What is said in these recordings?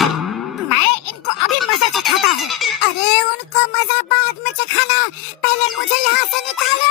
मैं इनको अभी मजा चखाता हूँ। अरे उनको मजा बाद में चखाना, पहले मुझे यहाँ से निकालो।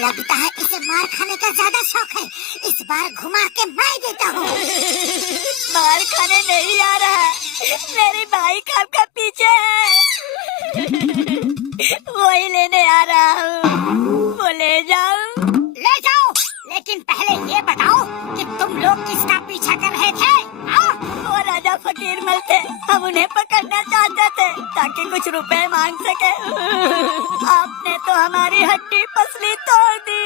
लगता है इसे मार खाने का ज्यादा शौक है। इस बार घुमा के मैं देता हूँ। मार खाने नहीं आ रहा, मेरी बाइक आपका पीछे है। वही लेने आ रहा हूँ, वो ले जाओ। ले जाओ, लेकिन पहले ये बताओ कि तुम लोग किसका पीछा कर रहे थे? वो राजा फकीर मल थे, हम उन्हें पकड़ना चाहते थे ताकि कुछ रुपए मांग सके। आपने तो हमारी हड्डी पसली तोड़ दी।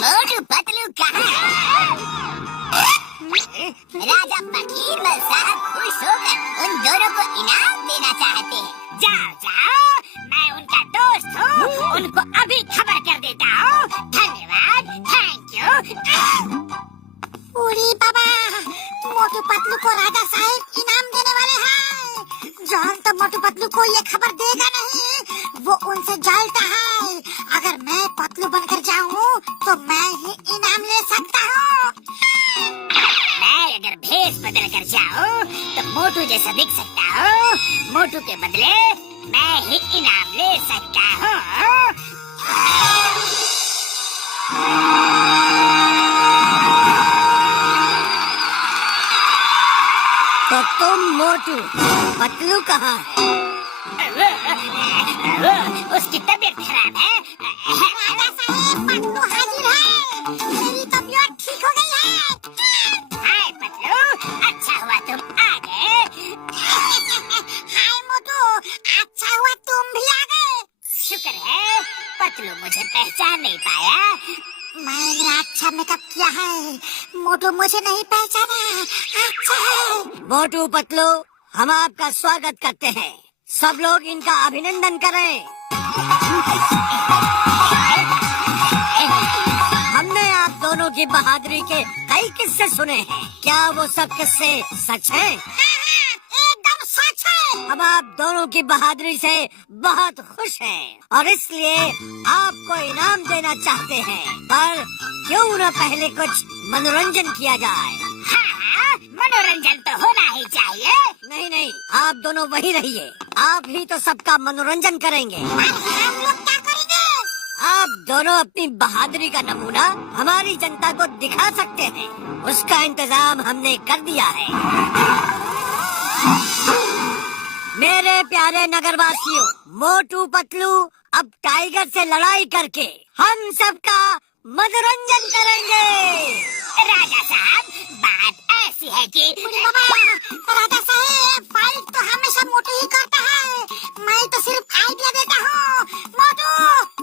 मोटू पतलू कहाँ है? राजा फकीर मल साहब खुश होकर उन दोनों को इनाम देना चाहते हैं। जाओ जाओ, मैं उनका दोस्त हूँ, उनको अभी खबर कर देता हूँ। धन्यवाद, थैंक यू। उड़ी बाबा, मोटू पतलू को राजा साहब इनाम देने वाले हैं। जॉन तो मोटू पतलू को ये खबर देगा नहीं, वो उनसे जलता है। अगर मैं पतलू बनकर जाऊँ तो मैं ही इनाम ले सकता हूँ। मैं अगर भेष बदल कर जाऊँ तो मोटू जैसा दिख सकता हूँ। मोटू के बदले मैं ही इनाम ले सकता हूँ। तो तुम मोटू, पतलू कहाँ है? उसकी तबीयत खराब है। राजा साहब, पतलू हाजिर है। मेरी तबीयत ठीक हो गई है। हाय पतलू, अच्छा हुआ तुम आ गए। हाय मोटू, अच्छा हुआ तुम भी आ गए। शुक्र है पतलू मुझे पहचान नहीं पाया। मैंने अच्छा मेकअप किया है, मोटू मुझे नहीं पहचाना। अच्छा है। मोटू पतलू, हम आपका स्वागत करते हैं। सब लोग इनका अभिनंदन करें। हमने आप दोनों की बहादुरी के कई किस्से सुने हैं। क्या वो सब किस्से सच हैं? एकदम सच है। हम आप दोनों की बहादुरी से बहुत खुश हैं और इसलिए आपको इनाम देना चाहते हैं। पर क्यों न पहले कुछ मनोरंजन किया जाए? हाँ, मनोरंजन तो होना ही चाहिए। नहीं नहीं, आप दोनों वही रहिए। आप ही तो सबका मनोरंजन करेंगे। हम लोग क्या करेंगे? आप दोनों अपनी बहादुरी का नमूना हमारी जनता को दिखा सकते हैं। उसका इंतजाम हमने कर दिया है। मेरे प्यारे नगरवासियों, मोटू पतलू अब टाइगर से लड़ाई करके हम सबका मनोरंजन करेंगे। राजा साहब, बात ऐसी है कि राजा साहब, फाइट तो हमेशा मोटू ही करता है। मैं तो सिर्फ आइडिया देता हूँ। मोटू,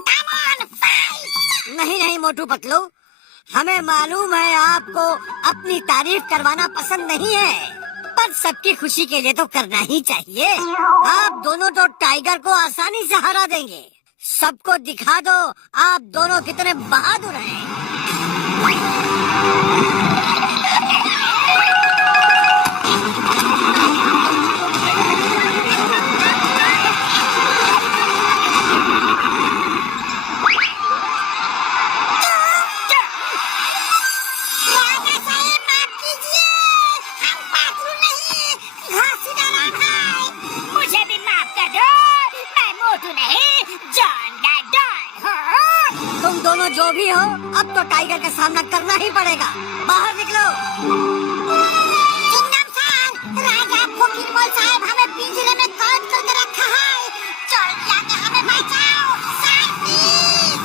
कम ऑन, फाइट। नहीं नहीं मोटू पतलू, हमें मालूम है आपको अपनी तारीफ करवाना पसंद नहीं है, पर सबकी खुशी के लिए तो करना ही चाहिए। आप दोनों तो टाइगर को आसानी से हरा देंगे। सबको दिखा दो आप दोनों कितने बहादुर हैं। मोटू नहीं, जॉन द डॉन हो। तुम दोनों जो भी हो, अब तो टाइगर का सामना करना ही पड़ेगा। बाहर निकलो। चिंगम सर, राजा फोकिरमोल साहब हमें पिंजरे में कैद करके रखा है। जल्दी आके हमें बचाओ, सर प्लीज।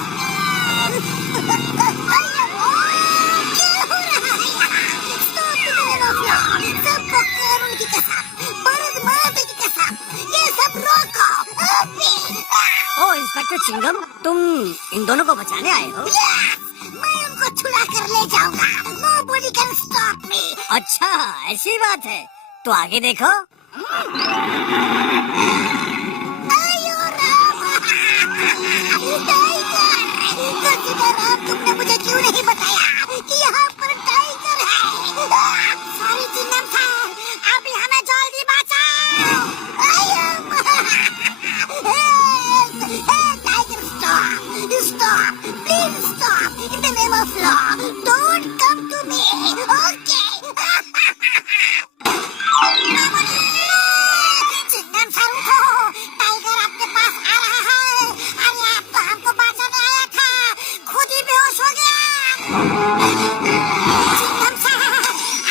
क्या हो रहा है यहाँ? Stop the overflow। सबको कानून की कसम, भारत माता की कसम, ये सब रोको। ओ इंस्पेक्टर चिंगम, तुम इन दोनों को बचाने आए हो? मैं उनको छुड़ा कर ले जाऊंगा। Nobody can stop me। अच्छा, ऐसी बात है, तो आगे देखो। आयो राम, टाइगर। कसीदा राम, तुमने मुझे क्यों नहीं बताया कि यहाँ पर टाइगर है? सॉरी चिन्नम सर, अभी हमें जल्दी बचाओ। आयो tiger, stop, stop, please stop. In the name of law, don't come to me, okay? Chingam sir उठो, टाइगर आपके पास आ रहा है। अरे आप तो हमको बचाने आया था, खुद ही बेहोश हो गया। चिंगम सर,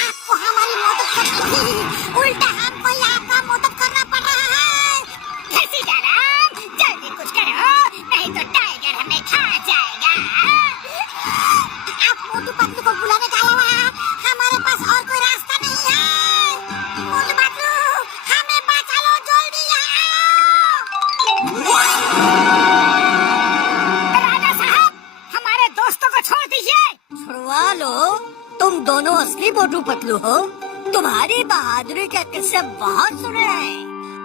आपको हमारी मदद करनी थी, उल्टा हमको ही आपका मदद करना पड़ रहा है। घसीटाराम, जल्दी कुछ करो, नहीं तो टाइगर हमें खा जाएगा। आप मोटू पतलू को बुलाने का अलावा हमारे पास और कोई रास्ता नहीं है। मोटू पतलू, हमें बचा लो, जल्दी आओ। राजा साहब, हमारे दोस्तों को छोड़ दीजिए। छुड़वा लो। तुम दोनों असली मोटू पतलू हो। तुम्हारी बहादुरी के किस्से बहुत सुने हैं।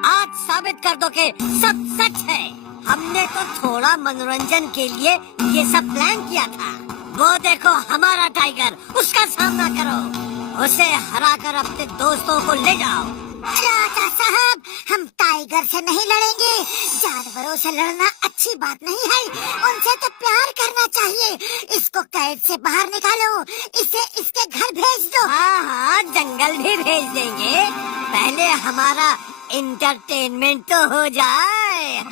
आज साबित कर दो कि सब सच है। हमने तो थोड़ा मनोरंजन के लिए ये सब प्लान किया था। वो देखो हमारा टाइगर, उसका सामना करो। उसे हराकर अपने दोस्तों को ले जाओ। राजा साहब, हम टाइगर से नहीं लड़ेंगे। जानवरों से लड़ना अच्छी बात नहीं है। उनसे तो प्यार करना चाहिए। इसको कैद से बाहर निकालो, इसे इसके घर भेज दो। हाँ हाँ, जंगल भी भेज देंगे। पहले हमारा इंटरटेनमेंट तो हो जाए।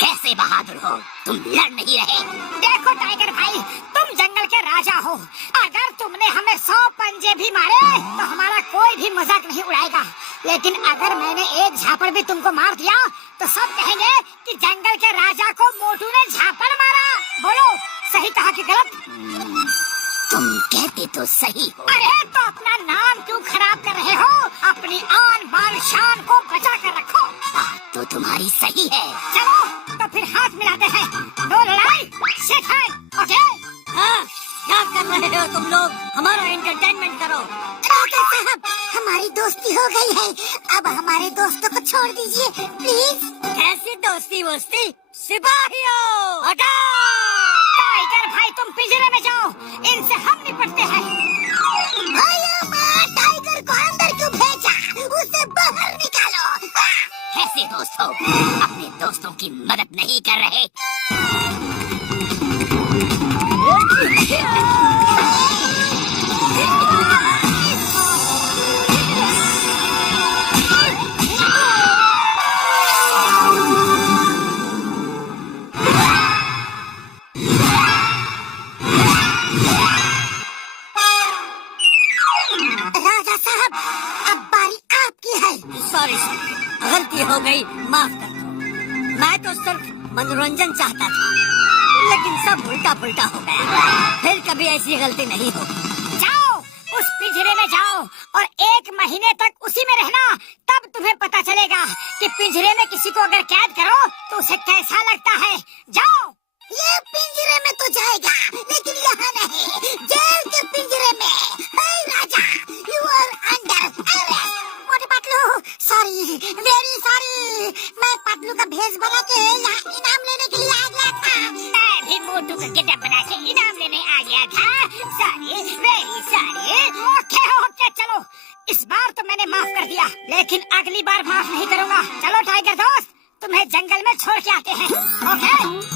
कैसे बहादुर हो, तुम लड़ नहीं रहे। देखो टाइगर भाई, तुम जंगल के राजा हो। अगर तुमने हमें 100 पंजे भी मारे तो हमारा कोई भी मजाक नहीं उड़ाएगा। लेकिन अगर मैंने एक झापड़ भी तुमको मार दिया तो सब कहेंगे कि जंगल के राजा को मोटू ने झापड़ मारा। बोलो, सही कहा कि गलत? तुम कहते तो सही हो। अरे तो अपना नाम क्यों खराब कर रहे हो? अपनी आन बान शान को बचा कर रखो। बात तो तुम्हारी सही है। चलो तो फिर हाथ मिलाते हैं। नो लड़ाई, शेक हैंड, ओके? हाँ, क्या कर रहे हो तुम लोग? हमारा एंटरटेनमेंट करो। डॉक्टर साहब, हमारी दोस्ती हो गई है। अब हमारे दोस्तों को छोड़ दीजिए प्लीज। कैसी दोस्ती वोस्ती? सिपाहियों, हटाओ! टाइगर भाई, तुम पिंजरे में जाओ, इनसे हम निपटते हैं। आया माँ, टाइगर को अंदर क्यों भेजा? उसे बाहर निकालो। कैसे दोस्त हो, अपने दोस्तों की मदद नहीं कर रहे? राजा साहब, अब बारी आपकी है। सॉरी, गलती हो गई, माफ कर दो। मैं तो सिर्फ मनोरंजन चाहता था, लेकिन सब उल्टा पुल्टा हो गया। फिर कभी ऐसी गलती नहीं होगी। जाओ, उस पिंजरे में जाओ और 1 महीने तक उसी में रहना। तब तुम्हें पता चलेगा कि पिंजरे में किसी को अगर कैद करो तो उसे कैसा लगता है। जाओ। ये पिंजरे में तो जाएगा, लेकिन यहाँ नहीं, जेल के पिंजरे में। हे राजा, यू आर अंडर अरेस्ट। मोटे पतलू, सॉरी, वेरी सॉरी। मैं पतलू का भेष बना के यहाँ इनाम लेने के लिए लेकिन अगली बार माफ नहीं करूँगा। चलो टाइगर दोस्त, तुम्हें जंगल में छोड़ के आते हैं। ओके?